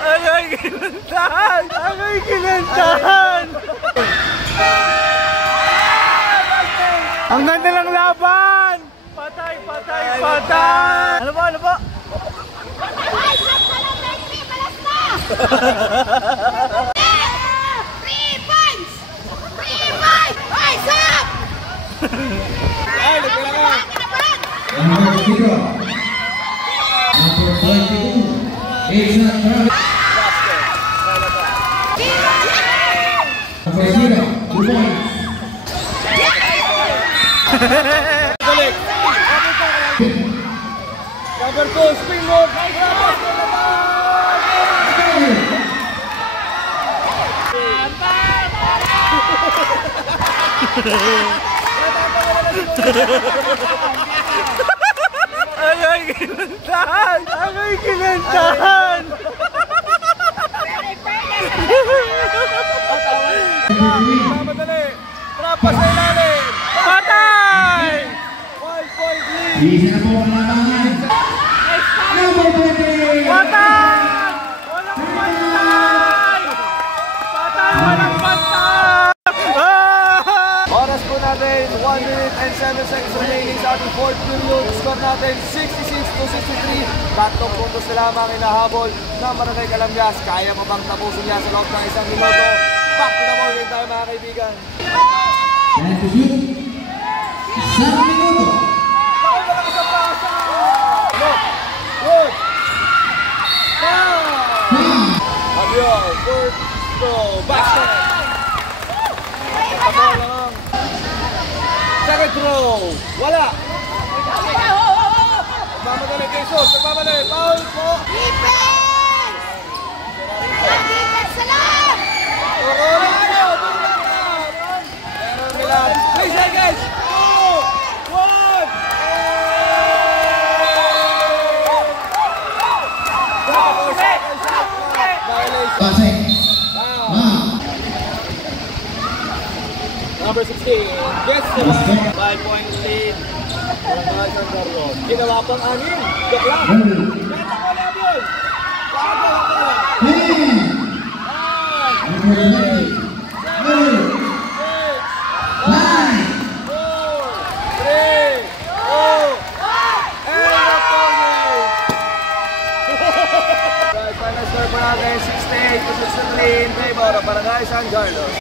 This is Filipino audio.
Ako'y kinantahan! Ako'y kinantahan! Ang ganda ng laban! Patay, patay, patay! Ano ba, ano ba? Ay, stop ka lang, Messi! Balas na! 3 points! 3 points! Ay, stop! Ay, nagkailangan! Number 0. Number 22. Is not Travis. Number 0. 2 points. Balik! Number 2, spin move! Ako'y kinantahan! Ako'y kinantahan! Madali! Trapas sa ilalim! Patay! 1 point lead! Isa na po ang labangan. Number 20. Patay! Walang pantay! Patay! Walang pantay! Oras po natin, 1 minute and 7 seconds remaining sa ating 4th period. Score natin 66-63. Tatlong puntos na lamang inahabol ng Barangay Kalamgas. Kaya pa bang tapusin niya sa loob ng 1 minuto? Back to the ball game tayo mga kaibigan. Time to shoot. 1 minuto. Good! Abiol, first throw, basket! Second throw, wala! Nagmamadali, Jesus, nagmamadali, foul po! Defense! Defense sa lang! Meron nila, 3 seconds! 2, 1! Pasek. Number 16, gets the ball. 5 points lead. Barangay San Carlos. Ginawa pang anin. Gak lang. Benta ko na yun. Bago ako na. 68 to 63 in favor of Barangay San Carlos.